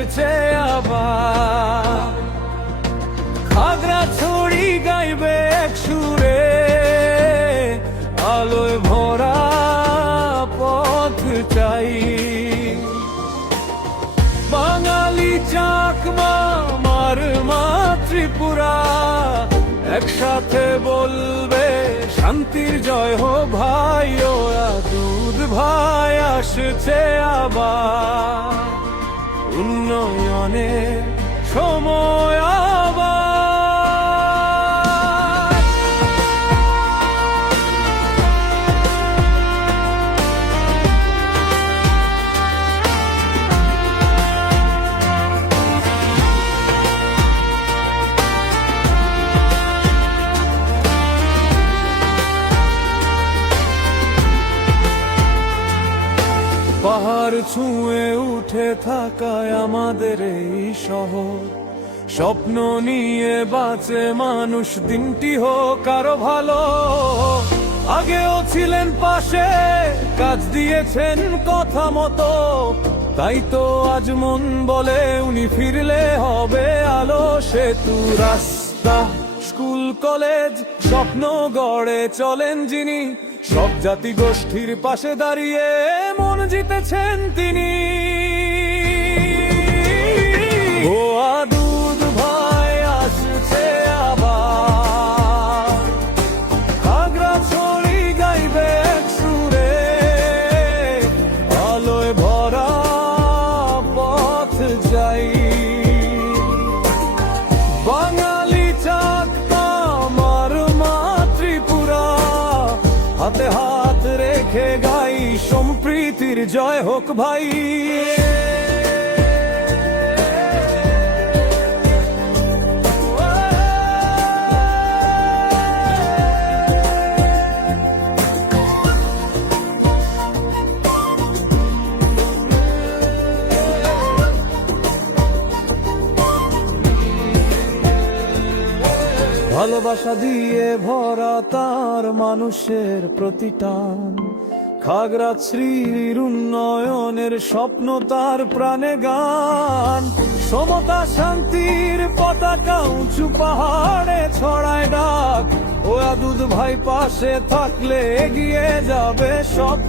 আসছে আবার। খাগড়াছড়ি গাইবে এক সুরে, আলোয় ভরা পথ চাই। বাঙালি চাকমা মারমা ত্রিপুরা একসাথে বলবে শান্তির জয় হো ভাই। ওরা দুধ ভাই আসছে আবার, উন্নয়নের সময় আবার। পাহাড় ছুঁয়ে উঠে থাকায় আমাদের এই শহর, স্বপ্ন নিয়ে বাঁচে মানুষ, দিনটি হোক আরো ভালো। আগেও ছিলেন পাশে, কাজ দিয়েছেন কথা মতো, তাই তো আজ মন বলে উনি ফিরলে হবে আলো। সেতু, রাস্তা, স্কুল, কলেজ, স্বপ্ন গড়ে চলেন যিনি, সব জাতি গোষ্ঠীর পাশে দাঁড়িয়ে মন জিতেছেন তিনি। গোয়া দুধ ভাই আসছে আবার, খাগড়াছড়ি গাইবে এক সুরে, আলোয় ভরা পথ যাই। বাঙালি চাকমা মারমা ত্রিপুরা হাতে হাত রেখে গাই, সম্প্রীতির জয় হোক ভাই। ভালোবাসা দিয়ে ভরা তার মানুষের প্রতিটান, খাগড়াছড়ির উন্নয়নের স্বপ্ন তার প্রাণে গান। সমতা শান্তির পতাকা উঁচু পাহাড়ে ছড়ায় ডাক, ওরা দুধ ভাই পাশে থাকলে এগিয়ে যাবে সব।